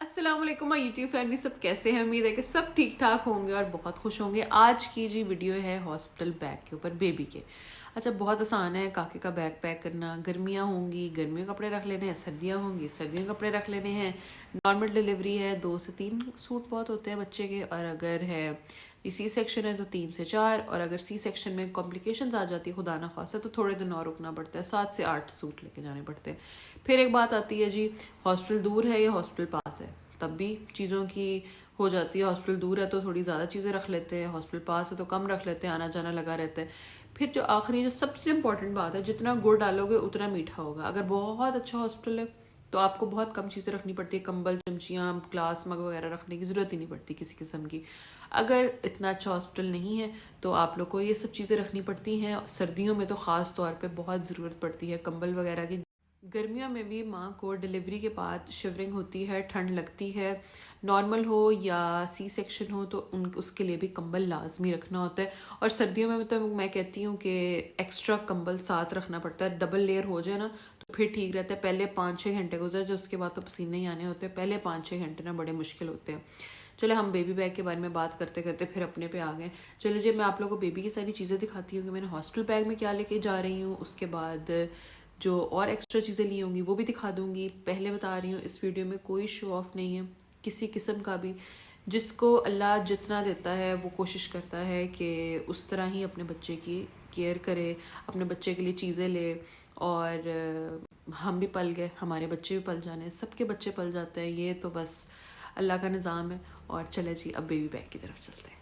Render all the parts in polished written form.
अस्सलाम वालेकुम my YouTube family, सब कैसे हैं। उम्मीद है कि सब ठीक ठाक होंगे और बहुत खुश होंगे। आज की जी वीडियो है हॉस्पिटल बैग के ऊपर, बेबी के। अच्छा, बहुत आसान है काके का बैग पैक करना। गर्मियाँ होंगी, गर्मियों के कपड़े रख लेने हैं। सर्दियाँ होंगी, सर्दियों के कपड़े रख लेने हैं। नॉर्मल डिलीवरी है, 2 से 3 सूट बहुत होते हैं बच्चे के। और अगर है सी सेक्शन है तो 3 से 4। और अगर सी सेक्शन में कॉम्प्लिकेशंस आ जाती है, खुदा ना खासा, तो थोड़े दिन और रुकना पड़ता है। 7 से 8 सूट लेके जाने पड़ते हैं। फिर एक बात आती है जी, हॉस्पिटल दूर है या हॉस्पिटल पास है, तब भी चीज़ों की हो जाती है। हॉस्पिटल दूर है तो थोड़ी ज़्यादा चीज़ें रख लेते हैं, हॉस्पिटल पास है तो कम रख लेते हैं, आना जाना लगा रहता है। फिर जो आखिरी जो सबसे इम्पोर्टेंट बात है, जितना गुड़ डालोगे उतना मीठा होगा। अगर बहुत अच्छा हॉस्पिटल है तो आपको बहुत कम चीज़ें रखनी पड़ती है। कंबल, चमचियाँ, ग्लास, मग वगैरह रखने की ज़रूरत ही नहीं पड़ती किसी किस्म की। अगर इतना अच्छा हॉस्पिटल नहीं है तो आप लोग को ये सब चीज़ें रखनी पड़ती हैं। सर्दियों में तो ख़ास तौर पे बहुत ज़रूरत पड़ती है कंबल वगैरह की। गर्मियों में भी माँ को डिलीवरी के बाद शिवरिंग होती है, ठंड लगती है। नॉर्मल हो या सी सेक्शन हो तो उसके लिए भी कंबल लाजमी रखना होता है। और सर्दियों में तो मैं कहती हूँ कि एक्स्ट्रा कंबल साथ रखना पड़ता है। डबल लेयर हो जाए ना तो फिर ठीक रहता है। पहले 5-6 घंटे गुजर जाए, उसके बाद तो पसीने ही आने होते हैं। पहले 5-6 घंटे ना बड़े मुश्किल होते हैं। चले, हम बेबी बैग के बारे में बात करते करते फिर अपने पे आ गए। चले जी, मैं आप लोगों को बेबी की सारी चीज़ें दिखाती हूँ कि मैंने हॉस्टल बैग में क्या लेके जा रही हूँ। उसके बाद जो और एक्स्ट्रा चीज़ें ली होंगी वो भी दिखा दूंगी। पहले बता रही हूँ, इस वीडियो में कोई शो ऑफ नहीं है किसी किस्म का भी। जिसको अल्लाह जितना देता है वो कोशिश करता है कि उस तरह ही अपने बच्चे की केयर करे, अपने बच्चे के लिए चीज़ें ले। और हम भी पल गए, हमारे बच्चे भी पल जाने, सबके बच्चे पल जाते हैं। ये तो बस अल्लाह का निज़ाम है। और चले जी, अब बेबी बैग की तरफ चलते हैं।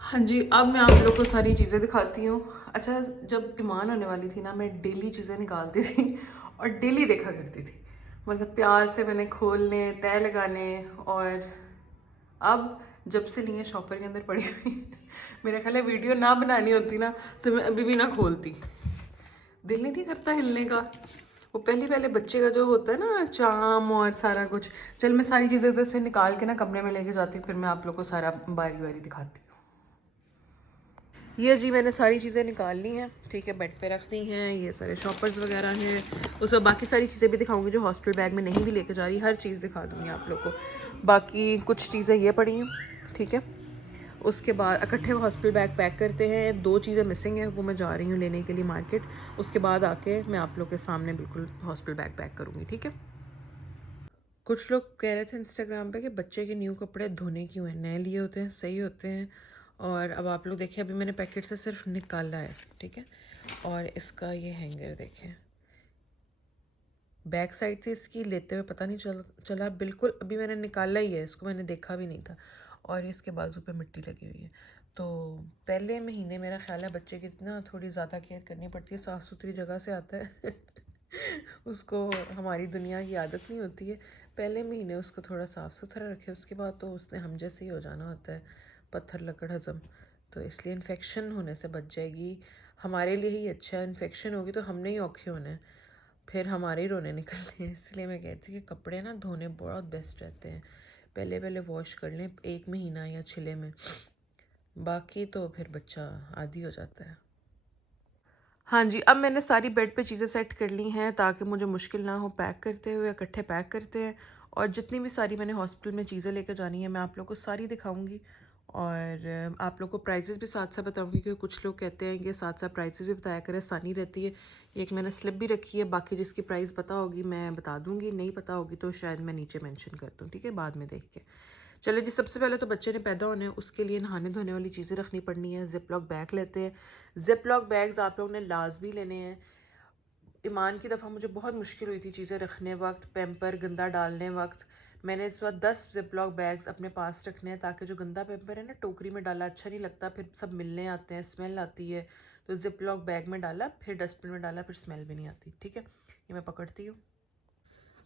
हाँ जी, अब मैं आप लोग को सारी चीज़ें दिखाती हूँ। अच्छा, जब ईमान होने वाली थी ना, मैं डेली चीज़ें निकालती थी और डेली देखा करती थी। मतलब प्यार से मैंने खोलने, तय लगाने। और अब जब से लिए शॉपर के अंदर पड़ी हुई मेरा ख्याल है वीडियो ना बनानी होती ना तो मैं अभी भी ना खोलती। दिल ही नहीं करता हिलने का। वो पहले पहले बच्चे का जो होता है ना चाम और सारा कुछ। चल, मैं सारी चीज़ें तो से निकाल के ना कमरे में लेके जाती हूँ, फिर मैं आप लोग को सारा बारी बारी दिखाती हूँ। ये जी, मैंने सारी चीज़ें निकाल ली हैं, ठीक है, बेड पे रख दी हैं। ये सारे शॉपर्स वगैरह हैं। उसमें बाकी सारी चीज़ें भी दिखाऊंगी जो हॉस्टल बैग में नहीं भी लेके जा रही, हर चीज़ दिखा दूंगी आप लोग को। बाकी कुछ चीज़ें ये पड़ी हैं, ठीक है। उसके बाद इकट्ठे हॉस्पिटल बैग पैक करते हैं। 2 चीज़ें मिसिंग हैं, वो मैं जा रही हूँ लेने के लिए मार्केट। उसके बाद आके मैं आप लोग के सामने बिल्कुल हॉस्पिटल बैग पैक करूँगी, ठीक है। कुछ लोग कह रहे थे इंस्टाग्राम पे कि बच्चे के न्यू कपड़े धोने क्यों हैं, नए लिए होते हैं, सही होते हैं। और अब आप लोग देखिए, अभी मैंने पैकेट से सिर्फ निकाला है, ठीक है। और इसका ये हैंगर देखें, बैक साइड थी इसकी, लेते हुए पता नहीं चला बिल्कुल। अभी मैंने निकाला ही है इसको, मैंने देखा भी नहीं था। और ये इसके बाजू पे मिट्टी लगी हुई है। तो पहले महीने मेरा ख्याल है बच्चे की ना थोड़ी ज़्यादा केयर करनी पड़ती है। साफ़ सुथरी जगह से आता है उसको हमारी दुनिया की आदत नहीं होती है। पहले महीने उसको थोड़ा साफ़ सुथरा रखे, उसके बाद तो उसने हम जैसे ही हो जाना होता है, पत्थर लकड़ हज़म। तो इसलिए इन्फेक्शन होने से बच जाएगी। हमारे लिए ही अच्छा है, इन्फेक्शन होगी तो हमने ही औखे होने हैं, फिर हमारे ही रोने निकलते हैं। इसलिए मैं कहती कि कपड़े ना धोने बहुत बेस्ट रहते हैं। पहले पहले वॉश कर लें 1 महीना या छिले में, बाकी तो फिर बच्चा आदी हो जाता है। हाँ जी, अब मैंने सारी बेड पे चीज़ें सेट कर ली हैं ताकि मुझे मुश्किल ना हो पैक करते हुए। इकट्ठे पैक करते हैं। और जितनी भी सारी मैंने हॉस्पिटल में चीज़ें लेकर जानी है मैं आप लोग को सारी दिखाऊंगी। और आप लोग को प्राइसेस भी साथ साथ बताऊंगी, क्योंकि कुछ लोग कहते हैं कि साथ साथ प्राइसेस भी बताया करें, आसानी रहती है। एक मैंने स्लिप भी रखी है, बाकी जिसकी प्राइस पता होगी मैं बता दूंगी, नहीं पता होगी तो शायद मैं नीचे मेंशन कर दूँ, ठीक है, बाद में देख के। चलो जी, सबसे पहले तो बच्चे ने पैदा होने उसके लिए नहाने धोने वाली चीज़ें रखनी पड़नी है। जिप लॉक बैग लेते हैं। जिप लॉक बैग्स आप लोगों ने लाजमी लेने हैं। ईमान की दफ़ा मुझे बहुत मुश्किल हुई थी चीज़ें रखने वक्त, पैम्पर गंदा डालने वक्त। मैंने इस वक्त 10 जिप लॉक बैग्स अपने पास रखने हैं, ताकि जो गंदा पैम्पर है ना टोकरी में डाला अच्छा नहीं लगता, फिर सब मिलने आते हैं, स्मेल आती है। तो जिप लॉक बैग में डाला, फिर डस्टबिन में डाला, फिर स्मेल भी नहीं आती, ठीक है। ये मैं पकड़ती हूँ।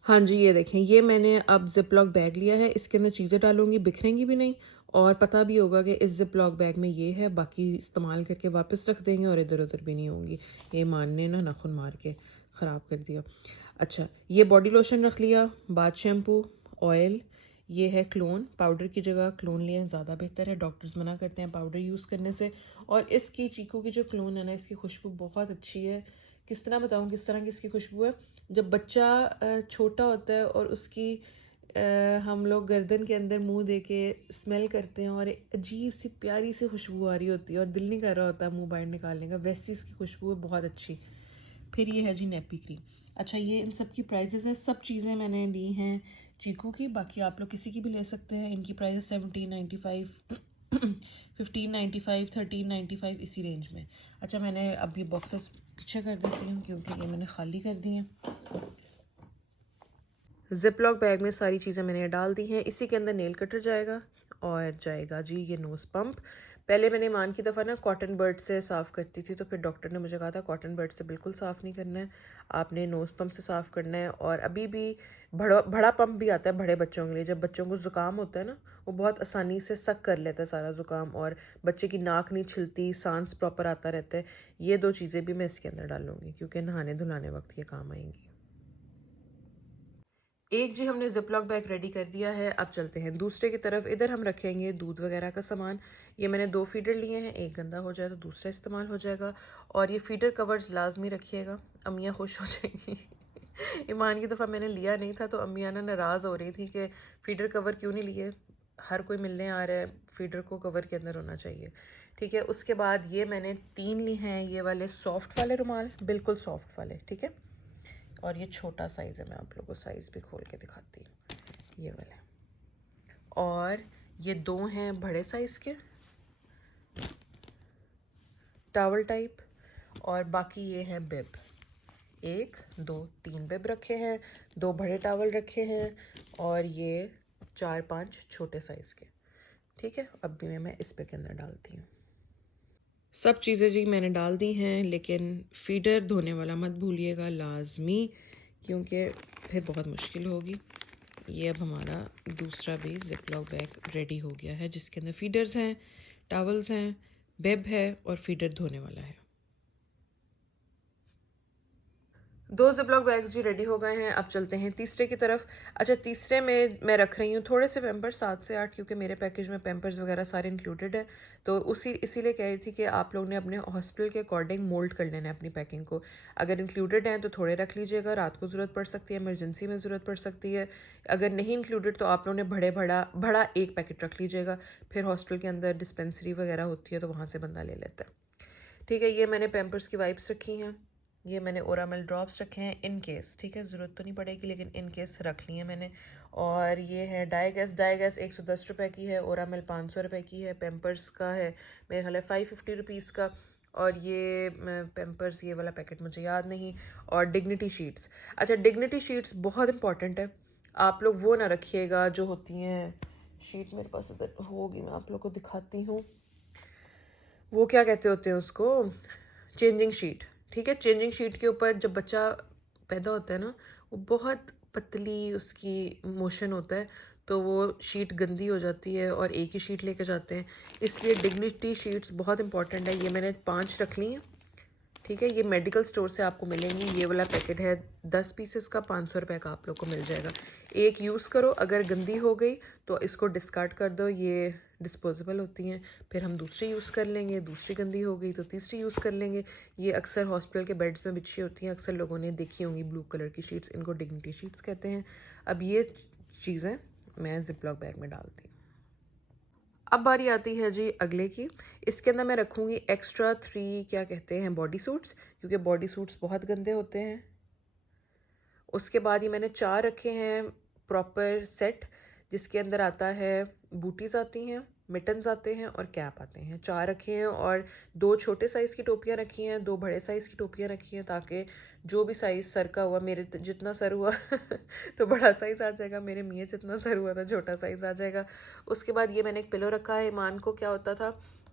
हाँ जी, ये देखें, ये मैंने अब जिप लॉक बैग लिया है। इसके अंदर चीज़ें डालूंगी, बिखरेंगी भी नहीं। और पता भी होगा कि इस जिप लॉक बैग में ये है, बाकी इस्तेमाल करके वापस रख देंगे और इधर उधर भी नहीं होंगी। ये मानने ना नाखून मार के ख़राब कर दिया। अच्छा, ये बॉडी लोशन रख लिया, बाथ शैम्पू, ऑयल। ये है क्लोन, पाउडर की जगह क्लोन लिया ज़्यादा बेहतर है। डॉक्टर्स मना करते हैं पाउडर यूज़ करने से। और इसकी चीकू की जो क्लोन है ना, इसकी खुशबू बहुत अच्छी है। किस तरह बताऊँ किस तरह की इसकी खुशबू है। जब बच्चा छोटा होता है और उसकी हम लोग गर्दन के अंदर मुंह दे के स्मेल करते हैं और एक अजीब सी प्यारी सी खुशबू आ रही होती है और दिल नहीं कर रहा होता मुंह बाहर निकालने का, वैसी इसकी खुशबू है बहुत अच्छी। फिर ये है जी नेपी क्रीम। अच्छा, ये इन सब की प्राइसेस है, सब चीज़ें मैंने ली हैं चीकू की, बाकी आप लोग किसी की भी ले सकते हैं। इनकी प्राइस 1795 1595 1395 इसी रेंज में। अच्छा, मैंने अब ये बॉक्सेस पीछे कर देती हूँ क्योंकि ये मैंने खाली कर दी हैं। जिप लॉक बैग में सारी चीज़ें मैंने डाल दी हैं। इसी के अंदर नेल कटर जाएगा और जाएगा जी ये नोज़ पंप। पहले मैंने ईमान की दफ़ा ना कॉटन बर्ड से साफ़ करती थी, तो फिर डॉक्टर ने मुझे कहा था कॉटन बर्ड से बिल्कुल साफ़ नहीं करना है, आपने नोज़ पंप से साफ़ करना है। और अभी भी बड़ा पंप भी आता है बड़े बच्चों के लिए, जब बच्चों को ज़ुकाम होता है ना, वो बहुत आसानी से सक कर लेता है सारा ज़ुकाम और बच्चे की नाक नहीं छिलती, सांस प्रॉपर आता रहता है। ये 2 चीज़ें भी मैं इसके अंदर डालूँगी क्योंकि नहाने धुलाने वक्त ये काम आएंगी। एक जी हमने जिप लॉक बैग रेडी कर दिया है, अब चलते हैं दूसरे की तरफ। इधर हम रखेंगे दूध वगैरह का सामान। ये मैंने 2 फीडर लिए हैं, एक गंदा हो जाए तो दूसरा इस्तेमाल हो जाएगा। और ये फीडर कवर्स लाजमी रखिएगा, अम्मियाँ खुश हो जाएंगी। ईमान की दफ़ा मैंने लिया नहीं था तो अम्मियाँ ना नाराज़ हो रही थी कि फ़ीडर कवर क्यों नहीं लिए, हर कोई मिलने आ रहा है, फ़ीडर को कवर के अंदर होना चाहिए। ठीक है, उसके बाद ये मैंने 3 ली हैं ये वाले सॉफ्ट वाले रुमाल, बिल्कुल सॉफ्ट वाले, ठीक है। और ये छोटा साइज़ है, मैं आप लोगों को साइज़ भी खोल के दिखाती हूँ, ये वाले। और ये 2 हैं बड़े साइज़ के टॉवल टाइप, और बाकी ये है बिब। 1 2 3 बिब रखे हैं, 2 बड़े टॉवल रखे हैं और ये 4 5 छोटे साइज़ के। ठीक है, अब भी मैं इस पे के अंदर डालती हूँ। सब चीज़ें जी मैंने डाल दी हैं, लेकिन फीडर धोने वाला मत भूलिएगा लाजमी, क्योंकि फिर बहुत मुश्किल होगी। ये अब हमारा दूसरा भी जिप लॉक बैग रेडी हो गया है, जिसके अंदर फीडर्स हैं, टॉवल्स हैं, बेब है और फीडर धोने वाला है। 2 जिपलॉक बैग्स भी रेडी हो गए हैं, अब चलते हैं तीसरे की तरफ। अच्छा, तीसरे में मैं रख रही हूँ थोड़े से पैम्पर्स, 7 से 8, क्योंकि मेरे पैकेज में पैम्पर्स वगैरह सारे इंक्लूडेड है। तो इसीलिए कह रही थी कि आप लोग ने अपने हॉस्पिटल के अकॉर्डिंग मोल्ड कर लेना है अपनी पैकिंग को। अगर इंक्लूडेड हैं तो थोड़े रख लीजिएगा, रात को ज़रूरत पड़ सकती है, इमरजेंसी में ज़रूरत पड़ सकती है। अगर नहीं इंक्लूडेड तो आप लोगों ने बड़ा एक पैकेट रख लीजिएगा, फिर हॉस्टल के अंदर डिस्पेंसरी वगैरह होती है तो वहाँ से बंदा ले लेता है। ठीक है, ये मैंने पैम्पर्स की वाइप्स रखी हैं, ये मैंने ओरामेल ड्रॉप्स रखे हैं इन केस, ठीक है, ज़रूरत तो नहीं पड़ेगी लेकिन इन केस रख ली है मैंने। और ये है डाइगैस 110 रुपये की है, ओरामेल 500 रुपये की है, पैम्पर्स का है मेरे ख्याल है 550 रुपीज़ का। और ये पैम्पर्स ये वाला पैकेट मुझे याद नहीं। और डिग्निटी शीट्स, अच्छा डिग्निटी शीट्स बहुत इंपॉर्टेंट है, आप लोग वो ना रखिएगा जो होती हैं शीट, मेरे पास इधर होगी, मैं आप लोग को दिखाती हूँ, वो क्या कहते होते हैं उसको, चेंजिंग शीट। ठीक है, चेंजिंग शीट के ऊपर जब बच्चा पैदा होता है ना, वो बहुत पतली उसकी मोशन होता है, तो वो शीट गंदी हो जाती है और एक ही शीट लेके जाते हैं, इसलिए डिग्निटी शीट्स बहुत इंपॉर्टेंट है। ये मैंने 5 रख ली हैं। ठीक है, ये मेडिकल स्टोर से आपको मिलेंगी, ये वाला पैकेट है 10 पीसेस का, 500 रुपये का आप लोग को मिल जाएगा। एक यूज़ करो, अगर गंदी हो गई तो इसको डिस्कार्ड कर दो, ये डिस्पोजेबल होती हैं, फिर हम दूसरी यूज़ कर लेंगे, दूसरी गंदी हो गई तो तीसरी यूज़ कर लेंगे। ये अक्सर हॉस्पिटल के बेड्स में बिछी होती हैं, अक्सर लोगों ने देखी होंगी ब्लू कलर की शीट्स, इनको डिग्निटी शीट्स कहते हैं। अब ये चीज़ें मैं जिपलॉक बैग में डालती हूँ। अब बारी आती है जी अगले की, इसके अंदर मैं रखूँगी एक्स्ट्रा 3 क्या कहते हैं बॉडी सूट्स, क्योंकि बॉडी सूट्स बहुत गंदे होते हैं। उसके बाद ये मैंने 4 रखे हैं प्रॉपर सेट, जिसके अंदर आता है बूटीज़ आती हैं, मिटन्स आते हैं और कैप आते हैं, 4 रखे हैं। और 2 छोटे साइज़ की टोपियाँ रखी हैं, 2 बड़े साइज़ की टोपियाँ रखी हैं, ताकि जो भी साइज़ सर का हुआ, मेरे जितना सर हुआ तो बड़ा साइज़ आ जाएगा, मेरे मियाँ जितना सर हुआ था छोटा साइज़ आ जाएगा। उसके बाद ये मैंने एक पिलो रखा है, ईमान को क्या होता था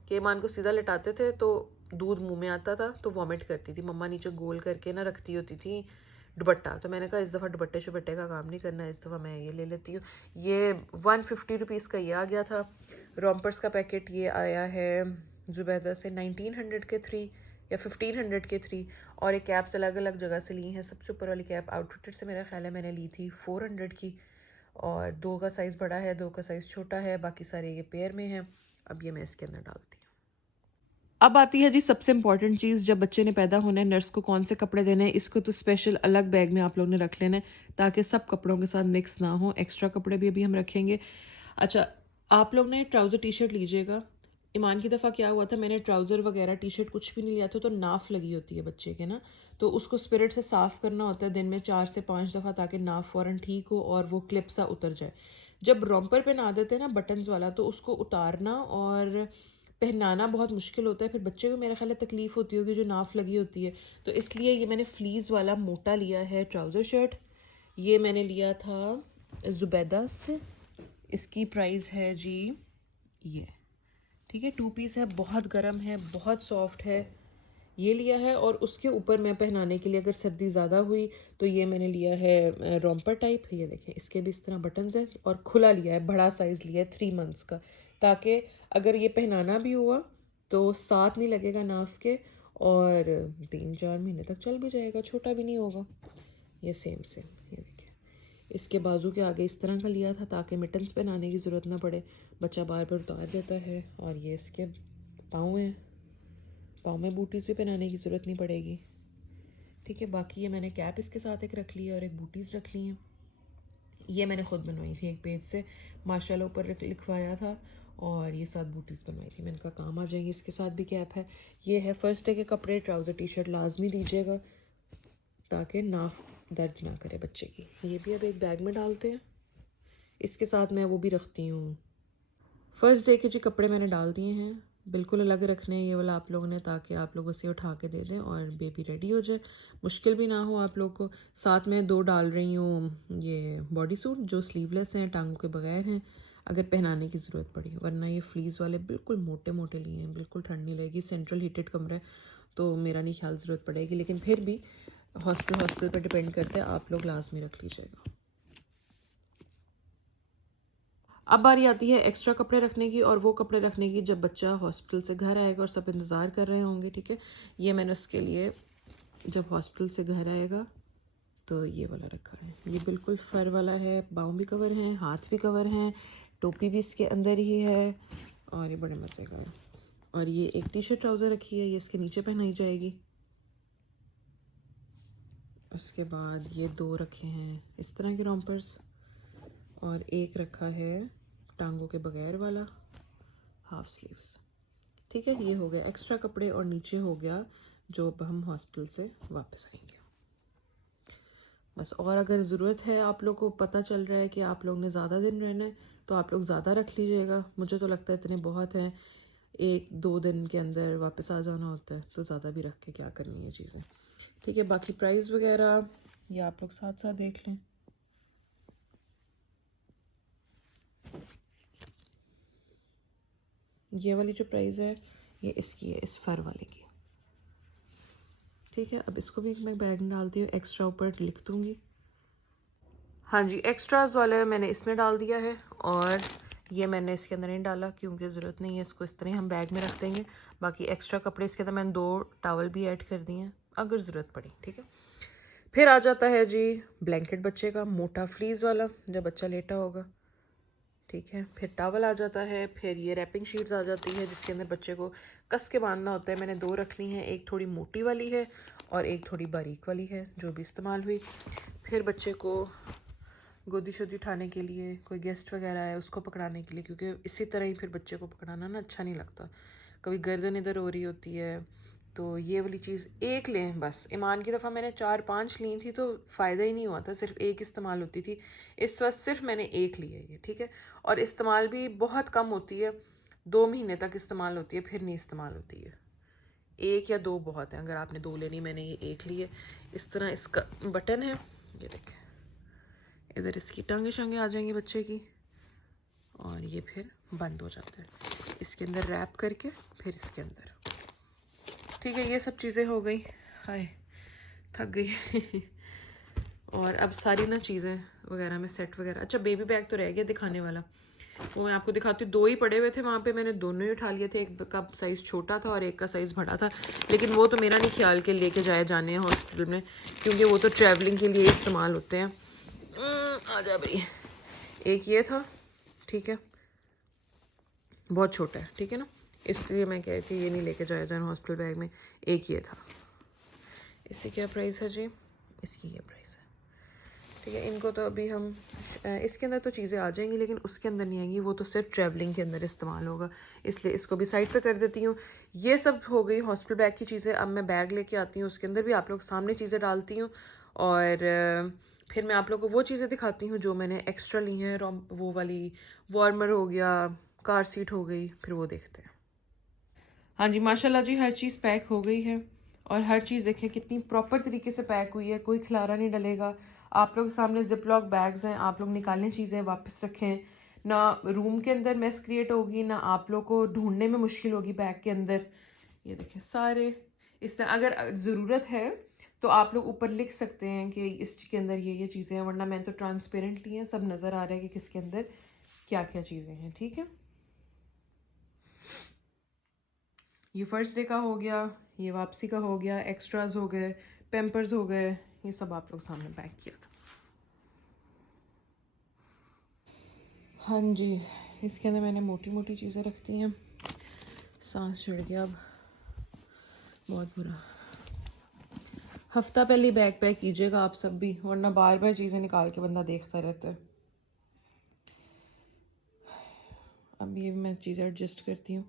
कि ईमान को सीधा लेटाते थे तो दूध मुंह में आता था तो वॉमिट करती थी, मम्मा नीचे गोल करके ना रखती होती थी दुपट्टा, तो मैंने कहा इस दफ़ा दुपट्टे शुपट्टे का काम नहीं करना, इस दफ़ा मैं ये ले लेती हूँ। ये 150 रुपीज़ का ये आ गया था। रॉम्पर्स का पैकेट ये आया है जुबैदा से 1900 के 3 या 1500 के 3। और ये कैप्स अलग अलग जगह से ली हैं, सबसे ऊपर वाली कैप आउटफिटेड से मेरा ख्याल है मैंने ली थी 400 की, और 2 का साइज़ बड़ा है, 2 का साइज़ छोटा है, बाकी सारे ये पेयर में हैं। अब ये मैं इसके अंदर डालती हूँ। अब आती है जी सबसे इम्पॉर्टेंट चीज़, जब बच्चे ने पैदा होना है नर्स को कौन से कपड़े देने हैं, इसको तो स्पेशल अलग बैग में आप लोग ने रख लेना है ताकि सब कपड़ों के साथ मिक्स ना हो। एक्स्ट्रा कपड़े भी अभी हम रखेंगे। अच्छा, आप लोग ने ट्राउज़र टी शर्ट लीजिएगा। ईमान की दफ़ा क्या हुआ था, मैंने ट्राउज़र वगैरह टी शर्ट कुछ भी नहीं लिया था, तो नाफ लगी होती है बच्चे के ना, तो उसको स्पिरिट से साफ़ करना होता है दिन में 4 से 5 दफ़ा ताकि नाफ फ़ौरन ठीक हो और वो क्लिप सा उतर जाए। जब रॉम्पर पे ना देते हैं ना बटन्स वाला, तो उसको उतारना और पहनाना बहुत मुश्किल होता है, फिर बच्चे को मेरे ख्याल है तकलीफ़ होती होगी जो नाफ लगी होती है। तो इसलिए ये मैंने फ्लीज़ वाला मोटा लिया है ट्राउज़र शर्ट। ये मैंने लिया था ज़ुबैदा से, इसकी प्राइस है जी ये, ठीक है, 2 पीस है, बहुत गर्म है, बहुत सॉफ्ट है, ये लिया है। और उसके ऊपर मैं पहनाने के लिए अगर सर्दी ज़्यादा हुई तो ये मैंने लिया है रोम्पर टाइप, ये देखें इसके भी इस तरह बटन्स हैं, और खुला लिया है, बड़ा साइज़ लिया है 3 मंथ्स का, ताकि अगर ये पहनाना भी हुआ तो साथ नहीं लगेगा नाफ के, और 3-4 महीने तक चल भी जाएगा, छोटा भी नहीं होगा। ये सेम ये देखिए, इसके बाजू के आगे इस तरह का लिया था ताकि मिटन्स पहनाने की ज़रूरत ना पड़े, बच्चा बार बार उतार देता है। और ये इसके पाँव हैं, पाँव में बूटीज़ भी पहनाने की ज़रूरत नहीं पड़ेगी, ठीक है। बाकी ये मैंने कैप इसके साथ एक रख ली है और एक बूटीज़ रख ली हैं। ये मैंने ख़ुद बनवाई थी एक पेज से, माशाल्लाह ऊपर लिखवाया था, और ये 7 बूटीज़ बनवाई थी, मैंने कहा काम आ जाएंगी। इसके साथ भी कैप है। ये है फर्स्ट डे के कपड़े। ट्राउज़र टी शर्ट लाजमी दीजिएगा ताकि नाफ दर्द ना करे बच्चे की। ये भी अब एक बैग में डालते हैं, इसके साथ मैं वो भी रखती हूँ। फर्स्ट डे के जो कपड़े मैंने डाल दिए हैं, बिल्कुल अलग रखने हैं ये वाला आप लोगों ने, ताकि आप लोग उसे उठा के दे दें और बेबी रेडी हो जाए, मुश्किल भी ना हो आप लोग को। साथ में 2 डाल रही हूँ ये बॉडी सूट जो स्लीवलेस हैं, टांगों के बगैर हैं, अगर पहनाने की ज़रूरत पड़ी, वरना ये फ्लीज़ वाले बिल्कुल मोटे मोटे लिए हैं, बिल्कुल ठंड नहीं लगेगी। सेंट्रल हीटेड कमरा है तो मेरा नहीं ख्याल ज़रूरत पड़ेगी, लेकिन फिर भी हॉस्टल पर डिपेंड करता है, आप लोग लाजमी रख लीजिएगा। अब बारी आती है एक्स्ट्रा कपड़े रखने की, और वो कपड़े रखने की जब बच्चा हॉस्पिटल से घर आएगा और सब इंतज़ार कर रहे होंगे, ठीक है। ये मैंने उसके लिए जब हॉस्पिटल से घर आएगा तो ये वाला रखा है, ये बिल्कुल फ़र वाला है, पाँव भी कवर हैं, हाथ भी कवर हैं, टोपी भी इसके अंदर ही है, और ये बड़े मज़े का है। और ये एक टी शर्ट ट्राउज़र रखी है, ये इसके नीचे पहनाई जाएगी। उसके बाद ये 2 रखे हैं इस तरह के रॉम्पर्स, और एक रखा है टांगों के बगैर वाला हाफ स्लीव्स, ठीक है। ये हो गया एक्स्ट्रा कपड़े, और नीचे हो गया जो अब हम हॉस्पिटल से वापस आएंगे बस। और अगर ज़रूरत है, आप लोग को पता चल रहा है कि आप लोग ने ज़्यादा दिन रहना है, तो आप लोग ज़्यादा रख लीजिएगा। मुझे तो लगता है इतने बहुत हैं, 1-2 दिन के अंदर वापस आ जाना होता है, तो ज़्यादा भी रख के क्या करनी है चीज़ें, ठीक है। बाकी प्राइस वगैरह ये आप लोग साथ साथ देख लें। ये वाली जो प्राइस है ये इसकी है, इस फर वाले की, ठीक है। अब इसको भी मैं बैग में डालती हूँ, एक्स्ट्रा ऊपर लिख दूँगी। हाँ जी, एक्स्ट्राज वाला मैंने इसमें डाल दिया है, और ये मैंने इसके अंदर नहीं डाला क्योंकि ज़रूरत नहीं है, इसको इस तरह हम बैग में रख देंगे। बाकी एक्स्ट्रा कपड़े इसके अंदर मैंने 2 टॉवल भी ऐड कर दिए हैं अगर ज़रूरत पड़ी, ठीक है। फिर आ जाता है जी ब्लैंकेट बच्चे का, मोटा फ्लीज़ वाला जब बच्चा लेटा होगा, ठीक है। फिर टॉवल आ जाता है, फिर ये रैपिंग शीट्स आ जाती है जिसके अंदर बच्चे को कस के बांधना होता है। मैंने 2 रख ली हैं, एक थोड़ी मोटी वाली है और एक थोड़ी बारीक वाली है जो भी इस्तेमाल हुई। फिर बच्चे को गोदी शोदी उठाने के लिए, कोई गेस्ट वगैरह है उसको पकड़ाने के लिए, क्योंकि इसी तरह ही फिर बच्चे को पकड़ाना ना अच्छा नहीं लगता, कभी गर्दन इधर हो रही होती है, तो ये वाली चीज़ एक लें बस। ईमान की दफ़ा मैंने 4-5 ली थी तो फ़ायदा ही नहीं हुआ था, सिर्फ एक इस्तेमाल होती थी। इस वक्त सिर्फ मैंने एक ली है ये, ठीक है। और इस्तेमाल भी बहुत कम होती है, 2 महीने तक इस्तेमाल होती है, फिर नहीं इस्तेमाल होती है। 1 या 2 बहुत है, अगर आपने 2 लेनी, मैंने ये 1 ली है। इस तरह इसका बटन है, ये देखें, इधर इसकी टंगे शंगे आ जाएंगी बच्चे की, और ये फिर बंद हो जाता है इसके अंदर रैप करके, फिर इसके अंदर, ठीक है। ये सब चीज़ें हो गई, हाय थक गई और अब सारी ना चीज़ें वगैरह में सेट वगैरह। अच्छा, बेबी बैग तो रह गया दिखाने वाला, वो मैं आपको दिखाती हूँ। 2 ही पड़े हुए थे वहाँ पे, मैंने दोनों ही उठा लिए थे, एक का साइज़ छोटा था और एक का साइज़ बड़ा था, लेकिन वो तो मेरा नहीं ख्याल के लेके जाने हैं हॉस्पिटल में, क्योंकि वो तो ट्रैवलिंग के लिए इस्तेमाल होते हैं। आ जा भाई, एक ये था, ठीक है, बहुत छोटा है, ठीक है ना। इसलिए मैं कह रही थी ये नहीं लेके जाया जाए हॉस्पिटल बैग में। एक ये था। इसकी क्या प्राइस है जी? इसकी ये प्राइस है। ठीक है, इनको तो अभी हम इसके अंदर तो चीज़ें आ जाएंगी लेकिन उसके अंदर नहीं आएंगी, वो तो सिर्फ ट्रैवलिंग के अंदर इस्तेमाल होगा, इसलिए इसको भी साइड पे कर देती हूँ। ये सब हो गई हॉस्पिटल बैग की चीज़ें। अब मैं बैग लेके आती हूँ, उसके अंदर भी आप लोग सामने चीज़ें डालती हूँ और फिर मैं आप लोग को वो चीज़ें दिखाती हूँ जो मैंने एक्स्ट्रा ली हैं। वो वाली वार्मर हो गया, कार सीट हो गई, फिर वो देखते हैं। हाँ जी, माशाल्लाह जी हर चीज़ पैक हो गई है और हर चीज़ देखिए कितनी प्रॉपर तरीके से पैक हुई है, कोई खिलारा नहीं डलेगा। आप लोग के सामने जिप लॉक बैग्स हैं, आप लोग निकालें चीज़ें वापस रखें, ना रूम के अंदर मेस क्रिएट होगी, ना आप लोग को ढूंढने में मुश्किल होगी बैग के अंदर। ये देखिए सारे इस तरह, अगर ज़रूरत है तो आप लोग ऊपर लिख सकते हैं कि इसके अंदर ये चीज़ें हैं, वरना मैंने तो ट्रांसपेरेंटली हैं, सब नज़र आ रहा है कि किसके अंदर क्या क्या चीज़ें हैं। ठीक है, ये फर्स्ट डे का हो गया, ये वापसी का हो गया, एक्स्ट्राज हो गए, पेम्पर्स हो गए, ये सब आप लोग सामने पैक किया था। हाँ जी, इसके अंदर मैंने मोटी मोटी चीज़ें रखती हैं। सांस चढ़ गया अब, बहुत बुरा। हफ्ता पहले बैग पैक कीजिएगा आप सब भी, वरना बार बार चीज़ें निकाल के बंदा देखता रहता है। अब ये मैं चीज़ें एडजस्ट करती हूँ,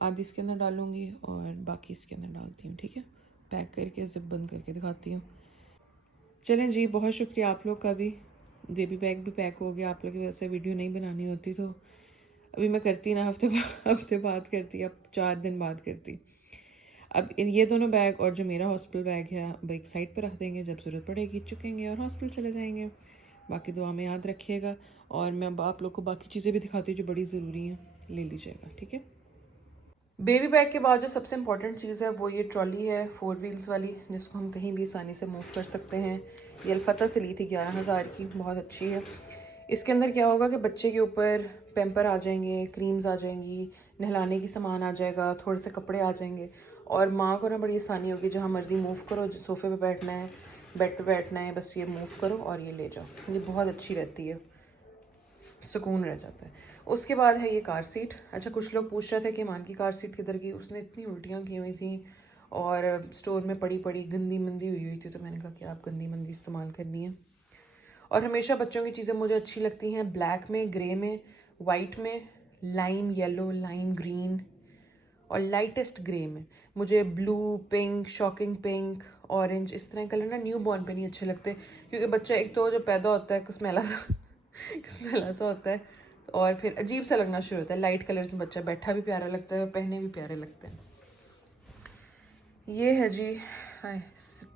आधी इसके अंदर डालूँगी और बाकी इसके अंदर डालती हूँ। ठीक है, पैक करके जिप बंद करके दिखाती हूँ। चलें जी, बहुत शुक्रिया आप लोग का भी। बेबी बैग भी पैक हो गया, आप लोग की वजह से वीडियो नहीं बनानी होती तो अभी मैं करती ना, हफ्ते बाद करती, अब 4 दिन बाद करती। अब ये दोनों बैग और जो मेरा हॉस्पिटल बैग है अब एक साइड पर रख देंगे, जब ज़रूरत पड़ेगी चुकेंगे और हॉस्पिटल चले जाएंगे। बाकी दुआ में याद रखिएगा और मैं अब आप लोग को बाकी चीज़ें भी दिखाती हूँ जो बड़ी ज़रूरी हैं, ले लीजिएगा। ठीक है, बेबी बैग के बाद जो सबसे इम्पॉर्टेंट चीज़ है वो ये ट्रॉली है 4 व्हील्स वाली, जिसको हम कहीं भी आसानी से मूव कर सकते हैं। ये अलफता से ली थी 11,000 की, बहुत अच्छी है। इसके अंदर क्या होगा कि बच्चे के ऊपर पैम्पर आ जाएंगे, क्रीम्स आ जाएंगी, नहलाने की सामान आ जाएगा, थोड़े से कपड़े आ जाएंगे और माँ को ना बड़ी आसानी होगी, जहाँ मर्ज़ी मूव करो, सोफ़े पे बैठना है, बेड पे बैठना है, बस ये मूव करो और ये ले जाओ। ये बहुत अच्छी रहती है, सुकून रह जाता है। उसके बाद है ये कार सीट। अच्छा, कुछ लोग पूछ रहे थे कि ईमान की कार सीट किधर गई, उसने इतनी उल्टियाँ की हुई थी और स्टोर में पड़ी पड़ी गंदी मंदी हुई थी, तो मैंने कहा कि आप गंदी मंदी इस्तेमाल करनी है। और हमेशा बच्चों की चीज़ें मुझे अच्छी लगती हैं ब्लैक में, ग्रे में, वाइट में, लाइम येलो, लाइम ग्रीन और लाइटेस्ट ग्रे में। मुझे blue, pink, shocking pink, orange, इस तरह कलर ना न्यू बॉर्न पे नहीं अच्छे लगते, क्योंकि बच्चा एक तो जो पैदा होता है कसमैला सा कसमैला सा होता है और फिर अजीब सा लगना शुरू होता है। लाइट कलर्स में बच्चा बैठा भी प्यारा लगता है और पहने भी प्यारे लगते हैं। ये है जी, हाय,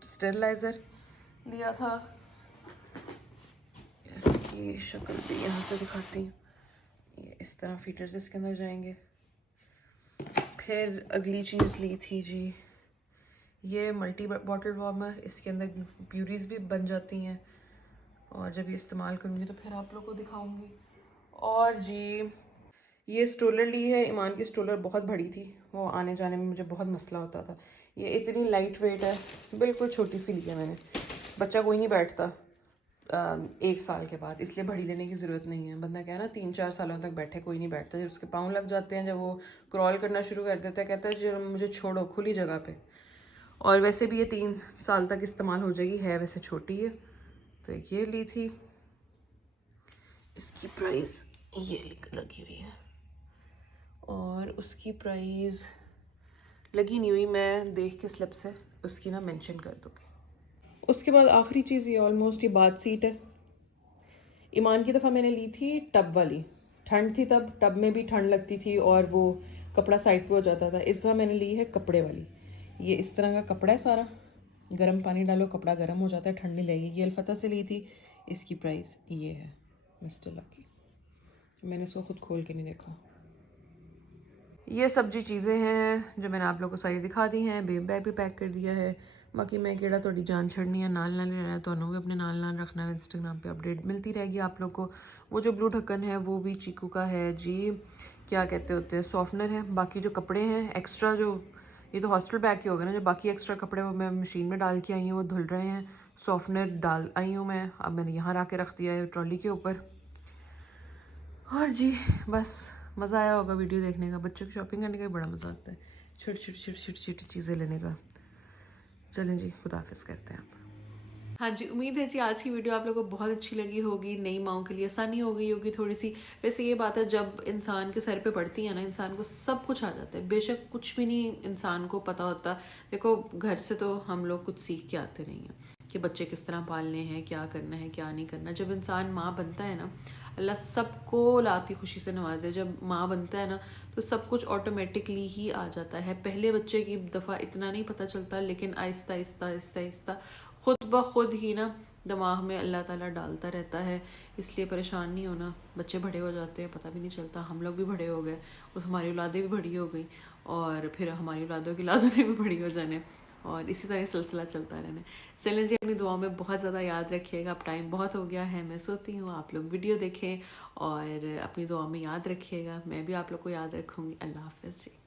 स्टेरलाइज़र लिया था, इसकी शक्ल भी यहाँ से दिखाती हूँ। ये इस तरह फीटर्स इसके अंदर जाएंगे। फिर अगली चीज़ ली थी जी ये मल्टी बॉटल वार्मर, इसके अंदर प्यूरीज भी बन जाती हैं और जब ये इस्तेमाल करूँगी तो फिर आप लोगों को दिखाऊंगी। और जी ये स्ट्रोलर ली है, ईमान की स्ट्रोलर बहुत बड़ी थी, वो आने जाने में मुझे बहुत मसला होता था। ये इतनी लाइट वेट है, बिल्कुल छोटी सी ली है मैंने, बच्चा कोई नहीं बैठता 1 साल के बाद, इसलिए बड़ी लेने की ज़रूरत नहीं है। बंदा क्या ना 3-4 सालों तक बैठे, कोई नहीं बैठता, जब उसके पाँव लग जाते हैं, जब वो क्रॉल करना शुरू कर देता है, कहता है जो मुझे छोड़ो खुली जगह पे। और वैसे भी ये 3 साल तक इस्तेमाल हो जाएगी, है वैसे छोटी है। तो ये ली थी, इसकी प्राइस ये लगी हुई है और उसकी प्राइस लगी नहीं हुई, मैं देख के स्लिप से उसकी ना मेंशन कर दूँगी। उसके बाद आखिरी चीज़ ये ऑलमोस्ट ये बाथ सीट है। ईमान की दफ़ा मैंने ली थी टब वाली, ठंड थी तब, टब में भी ठंड लगती थी और वो कपड़ा साइड पे हो जाता था। इस दफ़ा मैंने ली है कपड़े वाली। ये इस तरह का कपड़ा है सारा, गर्म पानी डालो, कपड़ा गर्म हो जाता है, ठंड नहीं लगेगी। ये अलफता से ली थी, इसकी प्राइस ये है मिस्टर लकी। मैंने इसको खुद खोल के नहीं देखा। ये सब जी चीज़ें हैं जो मैंने आप लोगों को सारी दिखा दी हैं। बेबी बैग भी पैक कर दिया है। बाकी मैं केड़ा थोड़ी जान छड़नी है, नाल नाल रहना है, तो भी अपने नाल नाल रखना है। इंस्टाग्राम पे अपडेट मिलती रहेगी आप लोग को। वो जो ब्लू ढक्कन है वो भी चीकू का है जी, क्या कहते होते हैं, सॉफ्टनर है। बाकी जो कपड़े हैं एक्स्ट्रा, जो ये तो हॉस्टल बैग के हो गए ना, जो बाकी एक्स्ट्रा कपड़े वो मैं मशीन में डाल के आई हूँ, वो धुल रहे हैं। सॉफ्टनर डाल आई हूँ मैं, अब मैंने यहाँ ला के रख दिया है ट्रॉली के ऊपर। और जी बस मज़ा आया होगा वीडियो देखने का। बच्चों की शॉपिंग करने का भी बड़ा मज़ा आता है, छोटी छोटी छोटी छोटी छोटी चीज़ें लेने का। चलें जी, खुदा हाफिज़ करते हैं आप। हाँ जी, उम्मीद है जी आज की वीडियो आप लोगों को बहुत अच्छी लगी होगी। नई माओं के लिए आसानी हो गई होगी थोड़ी सी। वैसे ये बात है, जब इंसान के सर पे पड़ती है ना, इंसान को सब कुछ आ जाता है। बेशक कुछ भी नहीं इंसान को पता होता। देखो, घर से तो हम लोग कुछ सीख के आते नहीं हैं कि बच्चे किस तरह पालने हैं, क्या करना है क्या नहीं करना। जब इंसान माँ बनता है ना, अल्लाह सबको लाती खुशी से नवाजे। जब माँ बनता है ना तो सब कुछ ऑटोमेटिकली ही आ जाता है। पहले बच्चे की दफ़ा इतना नहीं पता चलता, लेकिन आहिस्ता आहिस्ता आहिस्ता आहिस्ता खुद ब खुद ही ना दिमाग में अल्लाह ताला डालता रहता है। इसलिए परेशान नहीं होना। बच्चे बड़े हो जाते हैं, पता भी नहीं चलता। हम लोग भी बड़े हो गए, उस हमारी औलादें भी बड़ी हो गई, और फिर हमारी औलादों की औलादों ने भी बड़ी हो जाने, और इसी तरह सिलसिला चलता रहना। चलें जी, अपनी दुआ में बहुत ज़्यादा याद रखिएगा। अब टाइम बहुत हो गया है, मैं सोती हूँ। आप लोग वीडियो देखें और अपनी दुआ में याद रखिएगा। मैं भी आप लोग को याद रखूँगी। अल्लाह हाफ़िज़ जी।